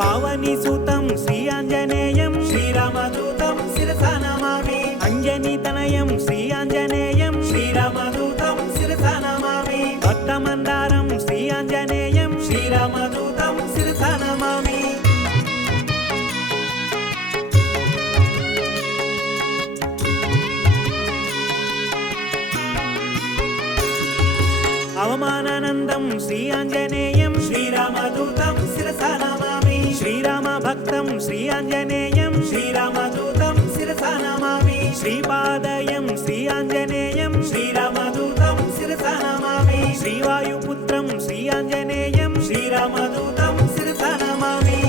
పావని సూతం శ్రీ ఆంజనేయం శ్రీరామదూతం శిరసా నమామి అంజనీ తనయం శ్రీ ఆంజనేయం శ్రీరామదూతం శిరసా నమామి భక్తమందారం శ్రీ ఆంజనేయం శ్రీరామదూతం శిరసా నమామి అవమానానందం శ్రీ ఆంజనేయం శ్రీరామదూతం శిరసా నమామి శ్రీరామ భక్తం శ్రీ ఆంజనేయం శ్రీరామదూతం శిరసా నమామి శ్రీపాదయం శ్రీ ఆంజనేయం శ్రీరామదూతం శిరసా నమామి శ్రీవాయుపుత్రం శ్రీ ఆంజనేయం శ్రీరామదూతం శిరసా నమామి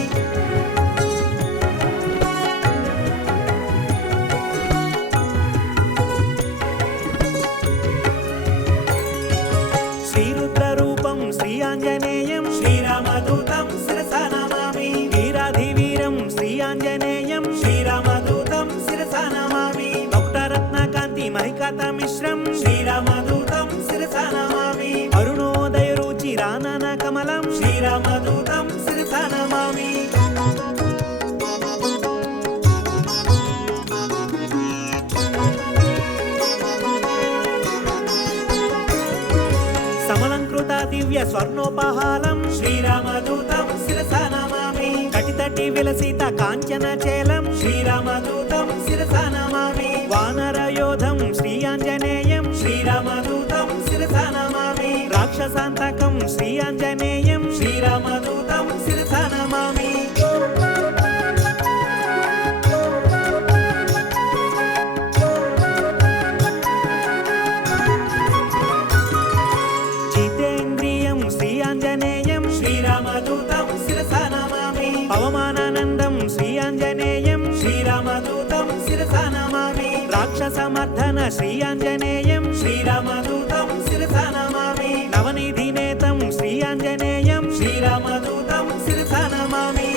శ్రీరుద్రరూపం శ్రీ ఆంజనేయం శ్రీరామదూతం శిరసా నమామి వీరాధివీరం శ్రీ ఆంజనేయం శ్రీరామదూతం శిరసా నమామి భక్తరత్నకాంతి మహికత మిశ్రం శ్రీరామదూతం శిరసా నమామి అరుణోదయ రుచి రానన కమలం శ్రీరామదూతం శిరసా నమామి సమలంకృత దివ్య స్వర్ణోపహారం శ్రీరామదూతం శిరసా నమామి కటితటి విలసిత కాంచన చేలం శ్రీరామదూతం శిరసా నమామి వానరయోధం శ్రీ ఆంజనేయం శ్రీరామదూతం శిరసా నమామి రాక్షసాంతకం శ్రీ ఆంజనేయం శ్రీరామదూతం శిరసా నమామి జితేంద్రియం శ్రీ ఆంజనేయం శ్రీరామదూతం శిరసా నమామి పవమానానందం శ్రీ ఆంజనేయం శ్రీరామదూతం శిరసా నమామి రాక్షసమర్ధన శ్రీ ఆంజనేయం శ్రీరామదూతం శిరసా నమామి నవనిధి నేతం శ్రీ ఆంజనేయం శ్రీరామదూతం శిరసా నమామి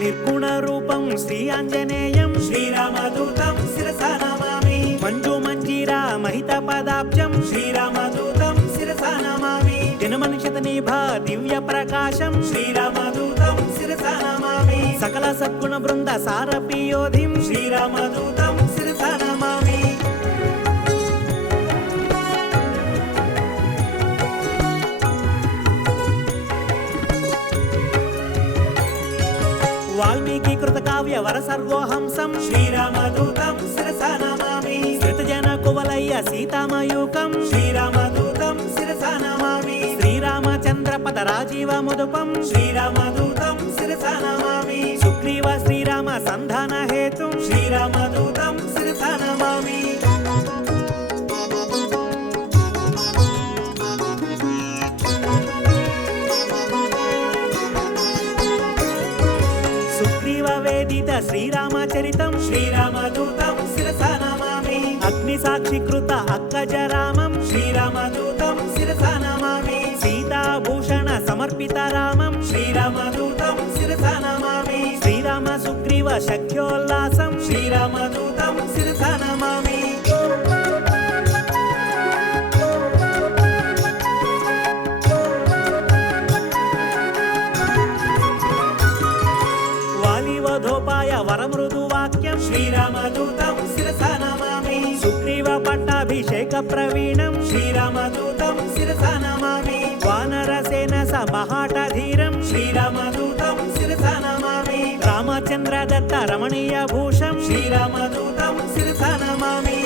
నిర్గుణ రూపం శ్రీ ఆంజనేయం శ్రీరామదూతం శిరసా నమామి మంజు మంజీరా మహిత పదాబ్జం శ్రీరామదూతం శిరసా నమామి జనమనిషిత నిభా దివ్య ప్రకాశం శ్రీరామదూతం శిరసా నమామి సకల సద్గుణ బృంద సారపియోధిం శ్రీరామదూతం శిరసా నమామి వాల్మీకి కృత కావ్య వర సర్వోహంసం శ్రీరామదూతం శిరసా నమామి శ్రుతజన కువలయ్య సీతామయూకం శ్రీరామదూతం శిరసా నమామి శ్రీరామచంద్ర పద రాజీవ ముదుపం శ్రీరామదూతం శిరసా నమామి సుగ్రీవ శ్రీరామ సంధాన హేతుం శ్రీరామదూతం శిరసా నమామి సుగ్రీవ వేదిత శ్రీరామచరితం శ్రీరామదూతం శిరసా నమామి అగ్ని సాక్షికృత అక్కజరామం శ్రీరామదూతం శిరసా నమామి సీతాభూషణ సమర్పిత రామం శ్రీరామదూతం శిరసా నమామి శ్రీరామ సుగ్రీవ శక్యోల్లాసం శ్రీరామదూతం శిరసా నమామి వాలివధోపాయ వరమృదు వాక్యం శ్రీరామదూతం శిరసా నమామి సుగ్రీవ పట్టాభిషేక ప్రవీణం శ్రీరామదూతం శిరసా నమామి వానరసేన సమహాటధీరం శ్రీరామదూతం శిరసా నమామి రామచంద్ర దత్త రమణీయ భూషం శ్రీరామదూతం శిరసా నమామి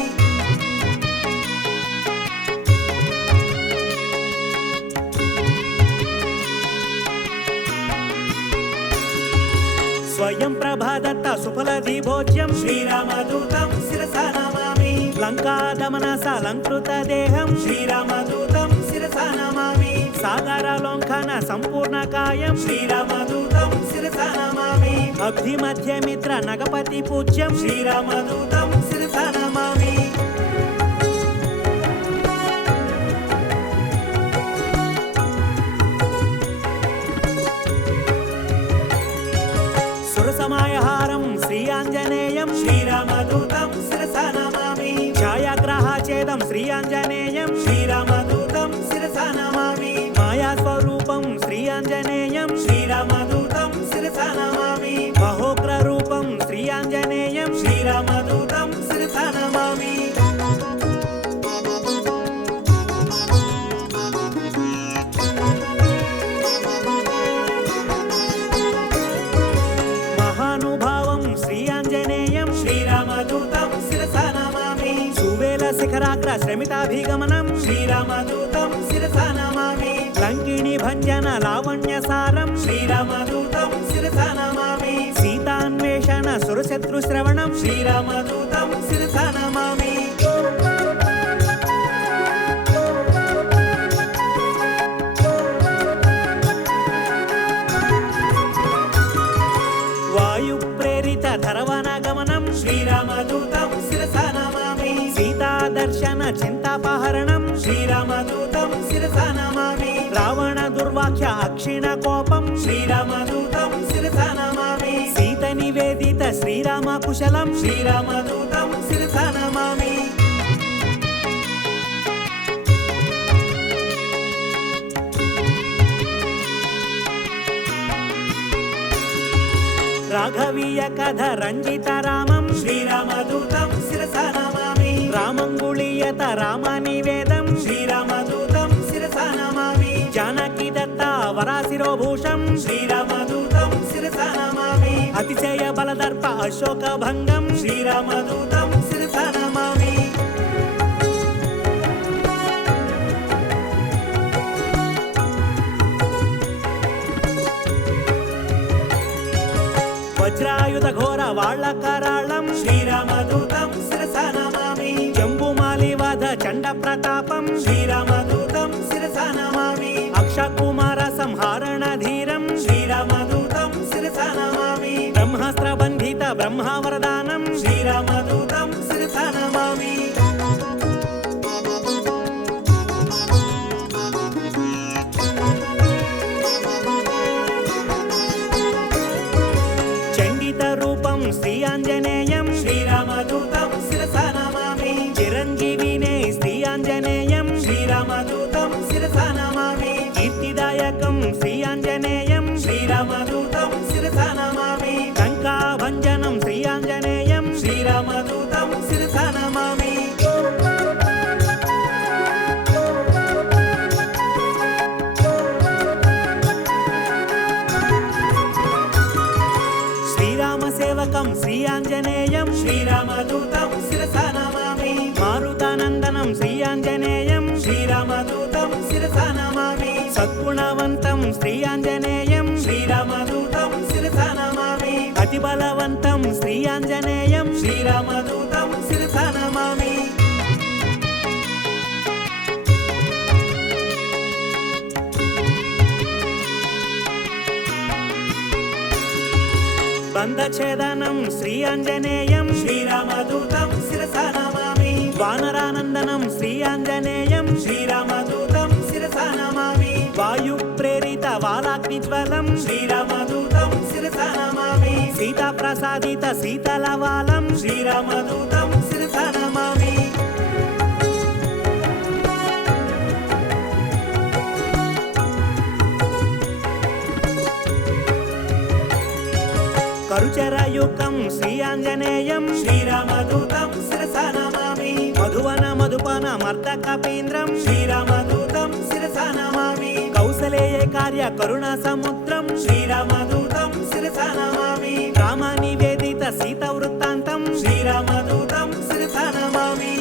స్వయం ప్రభాదత్త సుఫలధి భోజ్యం శ్రీరామదూతం శిరసా నమామి లంకా దమన సలంకృత దేహం శ్రీరామదూతం శిరసా నమామి సాగరలోంఘన సంపూర్ణ కాయం శ్రీరామదూతం శిరసా నమామి అగ్ని మధ్యమిత్ర నగపతి పూజ్యం శ్రీరామదూతం శిరసా నమామి సురసమాయహారం శ్రీ ఆంజనేయం శ్రీరామదూతం శిరసా నమామి శిఖరాగ్ర శ్రమితాభిగమనం శ్రీరామదూతం శిరసా నమామి లంకిణి భంజన లావణ్యసారం శ్రీరామదూతం శిరసా నమామి సీతాన్వేషణ సురశత్రు శ్రవణం శ్రీరామదూతం శిరసా నమామి వాయు ప్రేరిత ధరవన గమనం శ్రీరామదూతం శిరసా నమామి సీతా దర్శన చింతాపహరణం శ్రీరామదూతం శిరసా నమామి రావణ దుర్వాక్య అక్షిణ కోపం శ్రీరామదూతం శిరసా నమామి సీత నివేదిత శ్రీరామ కుశలం శ్రీరామదూతం శిరసా నమామి రాఘవీయ కథ రంజిత రామం శ్రీరామదూతం శిరసా నమామి రామంగుళీయత రామ నివేదం శ్రీరామదూతం శిరసా నమామి జానకి దత్త వరాశిరోభూషం శ్రీరామదూతం శిరసా నమామి అతిశయ బలదర్ప అశోక భంగం శ్రీరామదూతం శిరసా నమామి వజ్రాయుధ ఘోర వాళ్ళ కరాళం శ్రీరామదూతం శిరసా నమామి జంబుమాలి వధ చండ ప్రతాపం శ్రీరామదూతం శిరసా నమామి అక్షకుమార సంహారణ ధీరం శ్రీరామదూతం శిరసా నమామి బ్రహ్మాస్త్ర బంధిత బ్రహ్మవరదానం శ్రీరామదూతం శిరసా నమామి చండిత రూపం శ్రీ ఆంజనేయం శ్రీరామదూతం శిరసా నమామి చిరంజీవినే శ్రీ ఆంజనేయం శ్రీరామదూతం శిరసా నమామి కీర్తిదాయకం శ్రీ ఆంజనేయం శ్రీరామదూతం శిరసా నమామి లంకాభంజనం శ్రీ ఆంజనేయం శ్రీరామదూతం శిరసా నమామి శ్రీరామ సేవకం శ్రీ ఆంజనేయం శ్రీరామదూతం శిరసా నమామి మారుతానందనం శ్రీ ఆంజనేయం శ్రీరామదూతం శిరసా నమామి సద్గుణవంతం శ్రీ ఆంజనేయం శ్రీరామదూతం శిరసా నమామి అతి బలవంతం శ్రీ ఆంజనేయం శ్రీరామదూతం శిరసా నమామి బంధఛేదనం శ్రీ ఆంజనేయం శ్రీరామదూతం శిరసా నమామి వానరానందనం శ్రీ ఆంజనేయం శ్రీరామదూతం శిరసా నమామి వాయు ప్రేరిత వాలాగ్నిజ్వలం శ్రీరామదూతం శిరసా నమామి సీతా ప్రసాదిత శీతలవాలం శ్రీరామదూతం శిరసా నమామి కరుచరయుకం శ్రీ ఆంజనేయం శ్రీరామదూతం శిరసా నమామి మధువన మధుపన మర్దకపీంద్రం శ్రీరామదూతం శిరసా నమామి కౌసలేయ కార్య కరుణ సముద్రం శ్రీరామదూతం శిరసా నమామి రామ నివేదిత సీత వృత్తాంతం శ్రీరామదూతం శిరసా నమామి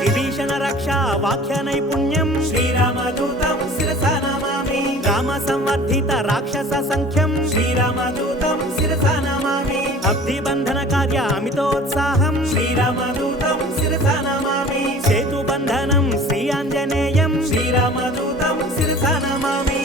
విభీషణ రక్ష వాక్య నైపుణ్యం శ్రీరామదూతం శిరసా నమామి రామ సంవర్ధిత రాక్షస సంఖ్యం శ్రీరామదూతం శిరసా నమామి అబ్ధి బంధన కార్య అమితోత్సాహం శ్రీరామదూతం శిరసా నమామి సేతు బంధనం శ్రీ ఆంజనేయం శ్రీరామదూతం శిరసా నమామి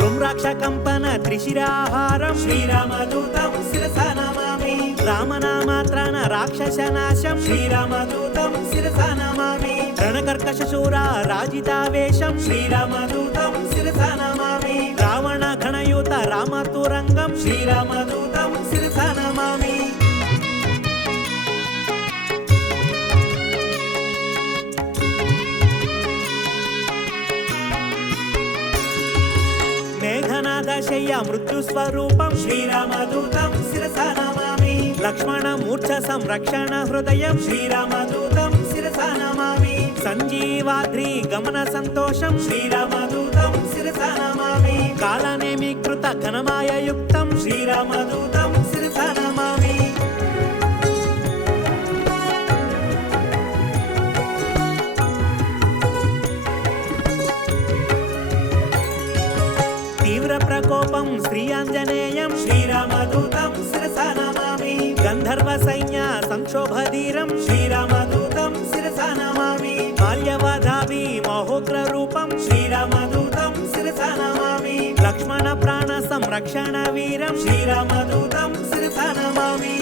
దుమ్రాక్ష కంపన త్రిశిరాహారం శ్రీరామదూతం శిరసా నమామి రామనామాత్రాన రాక్షస నాశం శ్రీరామదూతం శిరసా నమామి రణకర్కశ శూర రాజితావేశం శ్రీరామదూతం శిరసా నమామి రావణ ఘనయుత రామతురంగం శ్రీరామదూతం శిరసా నమామి మేఘనాథశయ్య మృత్యు స్వరూపం శ్రీరామదూతం శిరసా నమామి లక్ష్మణమూర్ఛ సంరక్షణ హృదయం శ్రీరామదూతం శిరసా నమామి సంజీవాద్రి గమన సంతోషం శ్రీరామదూతం శిరసా నమామి కాలనేమి కృత ఘనమాయ యుక్తం శ్రీరామదూతం శిరసా నమామి తీవ్ర ప్రకోపం శ్రీ ఆంజనేయం శ్రీరామదూతం శిరసా నమామి గంధర్వ సైన్య సంక్షోభధీరం శ్రీరామదూతం శిరసా నమామి బాల్యవధాభి మహోగ్ర రూపం శ్రీరామదూతం శిరసా నమామి లక్ష్మణ ప్రాణ సంరక్షణ వీరం శ్రీరామదూతం శిరసా నమామి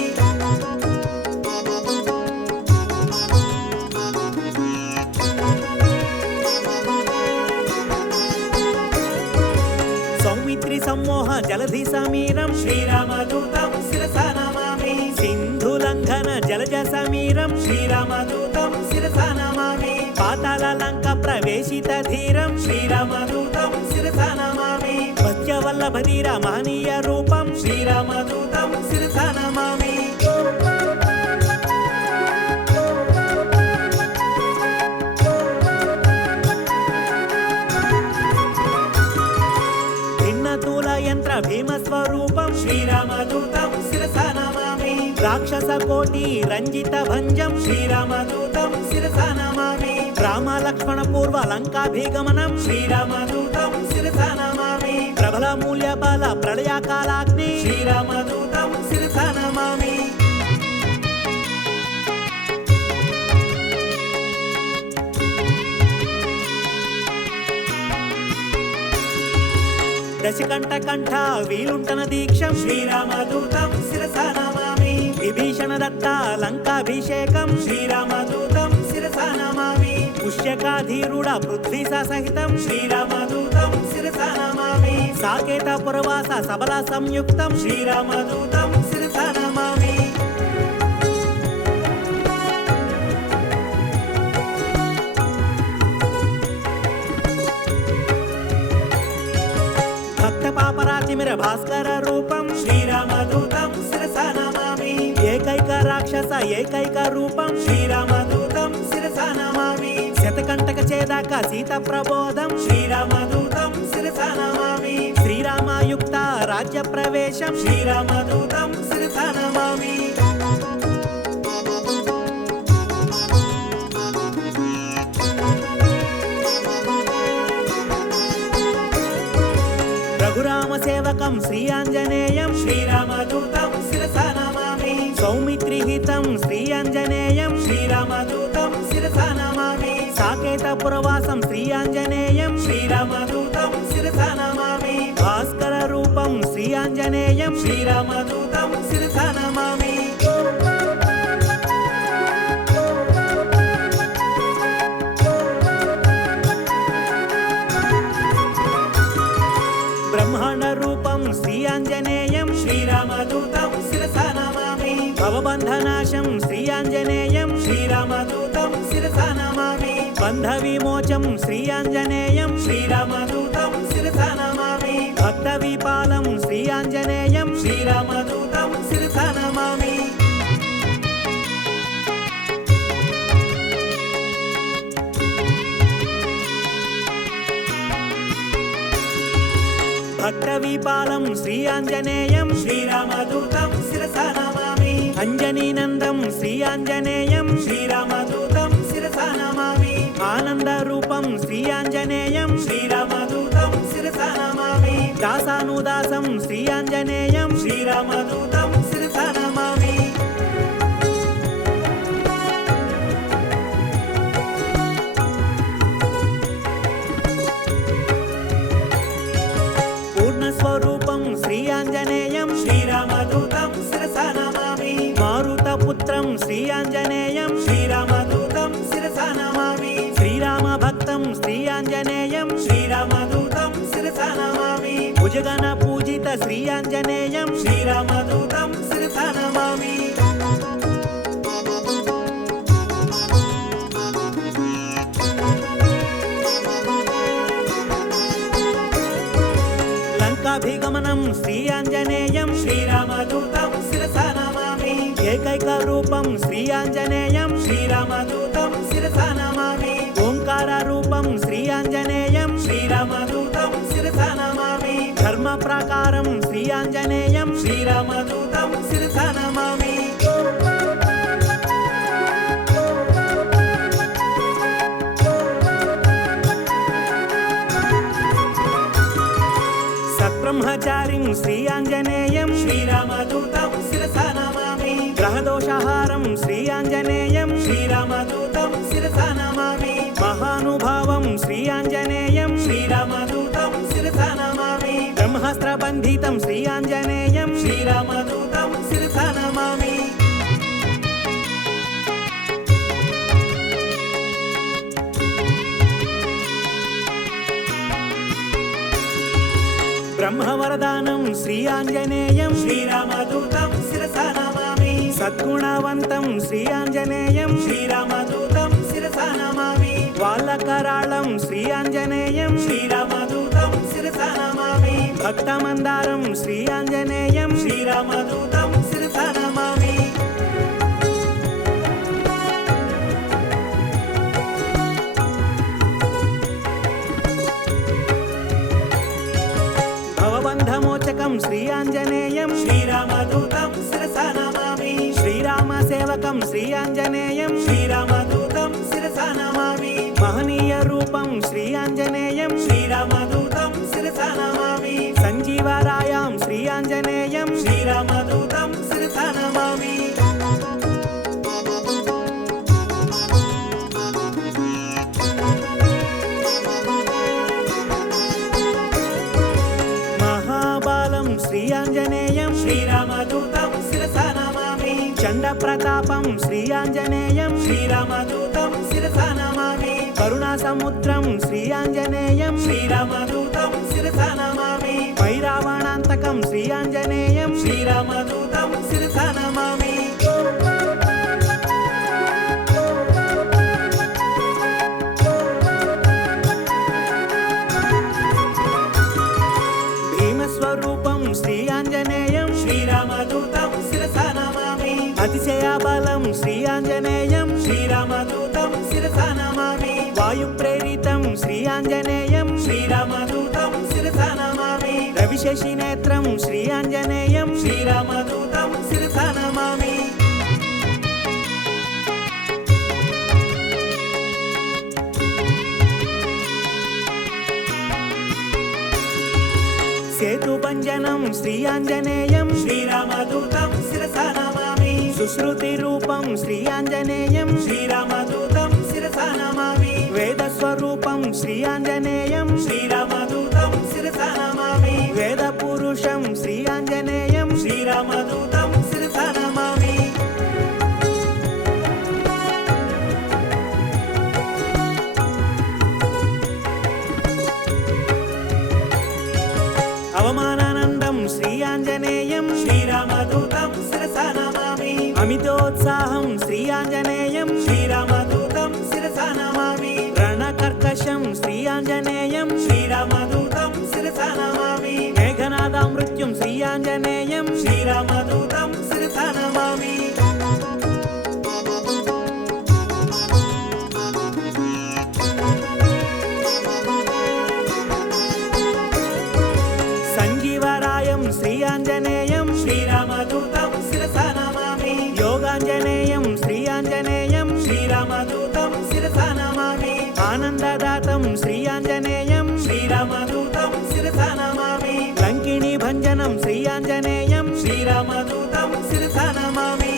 సౌమిత్రి సమ్మోహ జలధి సమీరం శ్రీరామదూతం శిరసా నమామి సింధులంఘన జలజ సమీరం శ్రీరామదూతం శిరసా నమామి పాతాళ లంక ప్రవేశిత ధీరం శ్రీరామదూతం శిరసా నమామి భక్త్యవల్లభధీర మహనీయ రూపం శ్రీరామదూతం శిరసా నమామి భిన్నతూల యంత్ర భీమస్వరూపం శ్రీరామదూతం శిరసా నమామి రాక్షస కోటి రంజిత భంజం శ్రీరామదూతం శిరసా నమామి రామ లక్ష్మణ పూర్వ లంకాభిగమనం శ్రీరామదూతం శిరసా నమామి ప్రబల మూల్య బల ప్రళయకాలాగ్ని శ్రీరామదూతం శిరసా నమామి దశకంఠ కంఠ వీలుంటన దీక్షం శ్రీరామదూతం శిరసా నమామి విభీషణ దత్త లంకాభిషేకం శ్రీరామదూతం శిరసా నమామి పుష్యకాధీరుడ పృథ్వీ సహితం శ్రీరామదూతం శిరసా నమామి సాకేత పురవాస సబల సంయుక్తం శ్రీరామదూతం శిరసా నమామి భక్త పాపరాతిమిర భాస్కర రూపం శ్రీరామదూతం శిరసా నమామి ఏకైక రాక్షస ఏకైక రూపం శ్రీరామదూతం శిరసా నమామి శతకంటక చేదాక సీత ప్రబోధం శ్రీరామదూతం శిరసా నమామి శ్రీరామయుక్త రాజ్య ప్రవేశం శ్రీరామదూతం శిరసా నమామి రఘురామ సేవకం శ్రీ ఆంజనేయం శ్రీరామదూతం శిరసా నమామి సౌమిత్రిహితం శ్రీ ఆంజనేయం శ్రీరామదూతం శిరసా నమామి సాకేత పురవాసం శ్రీ ఆంజనేయం శ్రీరామదూతం శిరసా నమామి భాస్కర రూపం శ్రీ ఆంజనేయం శ్రీరామదూతం శిరసా నమామి బ్రహ్మాండ రూపం శ్రీ ఆంజనేయం శ్రీరామదూతం శిరసా నమామి భవబంధనాశం శ్రీ ఆంజనేయం శ్రీరామదూతం శిరసా నమామి బంధ విమోచం శ్రీ ఆంజనేయం శ్రీరామదూతం శిరసా నమామి భక్త విపాలం శ్రీ ఆంజనేయం శ్రీరామదూతం శిరసా నమామి భక్త విపాలం శ్రీ ఆంజనేయం శ్రీరామదూతం శిరసా నమామి అంజనీనందం శ్రీ ఆంజనేయం శ్రీరామదూతం శిరసా నమామి ఆనంద రూపం శ్రీ ఆంజనేయం శ్రీరామదూతం శిరసా నమామి దాసానుదాసం శ్రీ ఆంజనేయం శ్రీరామదూతం శిరసా నమామి పూర్ణస్వరూపం శ్రీ ఆంజనేయం శ్రీరామదూతం శిరసా నమామి మారుతపుత్రం శ్రీ ఆంజనేయం శ్రీరామదూతం శిరసా నమామి శ్రీరామ భక్తం శ్రీ ఆంజనేయం శ్రీరామదూతం శిరసా నమామి భుజగణ పూజిత శ్రీ ఆంజనేయం శ్రీరామదూతం శిరసా నమామి లంకాభిగమనం శ్రీ ఆంజనేయం శ్రీరామదూతం శిరసా నమామి ఏకైక రూపం శ్రీ ఆంజనేయం శ్రీరామదూతం శిరసా నమామి ఓంకార రూపం శ్రీ ఆంజనేయం శ్రీరామదూతం శిరసా నమామి ధర్మ ప్రకారం శ్రీ ఆంజనేయం శ్రీరామదూతం శిరసా నమామి సత్బ్రహ్మచారిం శ్రీ ఆంజనేయం శ్రీరామదూతం శిరసా నమామి గ్రహదోషహారం శ్రీ ఆంజనేయం శ్రీరామదూతం శిరసా నమామి మహానుభావం శ్రీ ఆంజనేయం శ్రీరామదూతం శిరసా నమామి బ్రహ్మాస్త్రబంధితం శ్రీ ఆంజనేయం శ్రీరామదూతం శిరసా నమామి బ్రహ్మవరదానం శ్రీ ఆంజనేయం శ్రీరామదూతం శిరసా నమామి సద్గుణవంతం శ్రీ ఆంజనేయం శ్రీరామదూతం శిరసా నమామి వాళ్ళకరాళం శ్రీ ఆంజనేయం శ్రీరామదూతం శిరసా నమామి భక్తమందారం శ్రీ ఆంజనేయం శ్రీరామదూతం శిరసా నమామి భవబంధమోచకం శ్రీ ఆంజనేయం శ్రీరామదూతం శిరసా నమామి శ్రీరామ సేవకం శ్రీ ఆంజనేయం శ్రీరామదూతం శిరసా నమామి మహనీయ రూపం శ్రీ ఆంజనేయం శ్రీరామదూతం శిరసా నమామి సంజీవరాయాం శ్రీ ఆంజనేయం శ్రీరామదూతం శిరసా నమామి మహాబాలం శ్రీ ఆంజనేయం శ్రీరామదూతం శిరసా నమామి చండ ప్రతాపం శ్రీ ఆంజనేయం శ్రీరామదూతం శిరసా నమామి కరుణా సముద్రం శ్రీ ఆంజనేయం శ్రీరామదూతం శిరసా నమామి వైరావణాంతకం శ్రీ ఆంజనేయం శ్రీరామదూతం శిరసా నమామి భీమస్వరూపం శ్రీ ఆంజనేయం శ్రీరామదూతం శిరసా నమామి అతిశయ బలం శ్రీ ఆంజనేయం శ్రీరామదూతం శిరసా నమామి వాయు ప్రేరితం శ్రీ ఆంజనేయం శ్రీరామదూతం శిరసా నమామి రవిశశి నేత్రం శ్రీ ఆంజనేయం శ్రీరామదూతం శిరసా నమామి సేతుభంజనం శ్రీ ఆంజనేయం శ్రీరామదూతం శిరసా నమామి సుశ్రుతి రూపం శ్రీ ఆంజనేయం శ్రీరామదూతం శిరసా నమామి వేద స్వరూపం శ్రీ ఆంజనేయం శ్రీరామదూతం శిరసా నమామి వేద పురుషం శ్రీ ఆంజనేయం శ్రీరామదూతం శిరసా నమామి అవమానానందం శ్రీ ఆంజనేయం శ్రీరామదూతం శిరసా నమామి అమితోత్సాహం శ్రీ ఆంజనేయం శ్రీరామదూతం శిరసా నమామి రణకర్కశం శ్రీ ఆంజనేయం శ్రీరామదూతం శిరసా నమామి మేఘనాదామృత్యుం శ్రీ ఆంజనేయం శ్రీరామదూతం శిరసా నమామి సంజీవరాయం శ్రీ ఆంజనేయం శ్రీరామదూతం శిరసా నమామి యోగాంజనేయం శ్రీ ఆంజనేయం శ్రీరామదూతం శిరసా నమామి ఆనందదాతం శ్రీ ఆంజనేయం శ్రీరామదూతం శిరసా నమామి లంకిణీ భంజనం శ్రీ ఆంజనేయం శ్రీరామదూతం శిరసా నమామి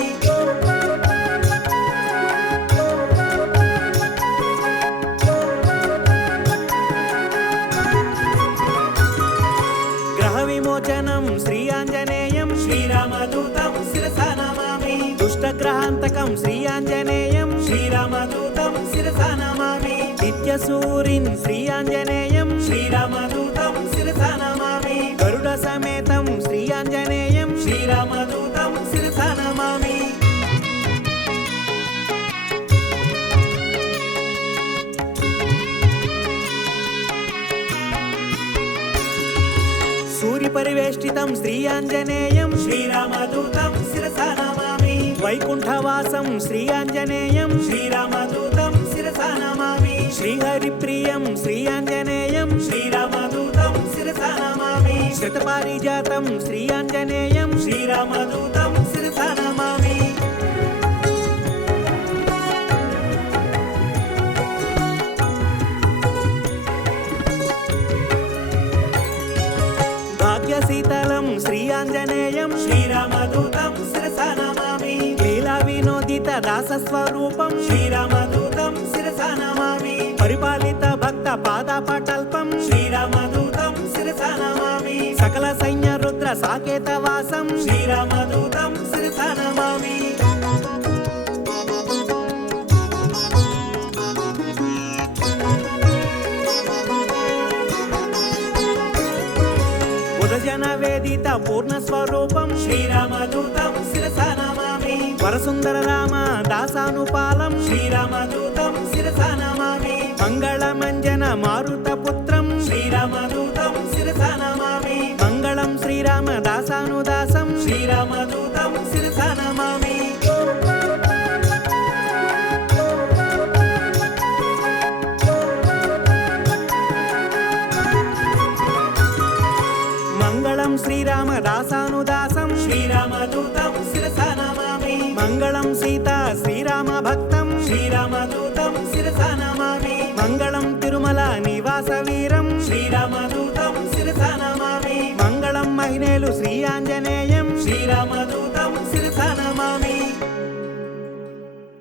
గ్రహ విమోచనం శ్రీ ఆంజనేయం శ్రీరామదూతం శిరసా నమామి దుష్టగ్రహాంతకం శ్రీ ఆంజనేయం శ్రీరామదూతం శిరసా నమామి నిత్యసూరిన్ శ్రీ ఆంజనేయం శ్రీరామదూతం శిరసా నమామి గరుడ సమేతం శ్రీ ఆంజనేయం శ్రీరామదూతం శిరసా నమామి సూర్య పరివేష్టితం శ్రీ ఆంజనేయం శ్రీరామదూతం శిరసా నమామి వైకుంఠవాసం శ్రీ ఆంజనేయం శ్రీరామదూతం శిరసా నమామి శ్రీహరిప్రియం శ్రీ ఆంజనేయం శ్రీరామదూతం శిరసా నమామి శతపారిజాతం శ్రీ ఆంజనేయం శ్రీరామదూతం శిరసా నమామి భాగ్యశీతలం శ్రీ ఆంజనేయం శ్రీరామదూతం శిరసా నమామి లీలా వినోదిత దాసస్వరూపం శ్రీరామదూతం శిరసా నమామి పరిపాలిత భక్త పాదపటల్పం శ్రీరామదూతం శిరసా నమామి సకల సైన్య రుద్ర సాకేతవాసం శ్రీరామదూతం శిరసా నమామి బుధజన వేదిత పూర్ణ స్వరూపం శ్రీరామదూతం శిరసా నమామి వరసుందర రామ దాసానుపాలం శ్రీరామదూతం శిరసా నమామి మంగళమంజన మారుత పుత్రం శ్రీరామదూతం శిరసా నమామి మంగళం శ్రీరామ దాసానుదాసం శ్రీరామదూతం శిరసా నమామి మంగళం శ్రీరామ దాసానుదాసం శ్రీరామదూతం శిరసా నమామి మంగళం సీతా శ్రీరామ భక్తం శ్రీరామదూతం శిరసా నమామి మంగళం తిరుమల నివాస వీరం శ్రీరామదూతం శిరసా నమామి మంగళం మహినేలు శ్రీ ఆంజనేయం శ్రీరామదూతం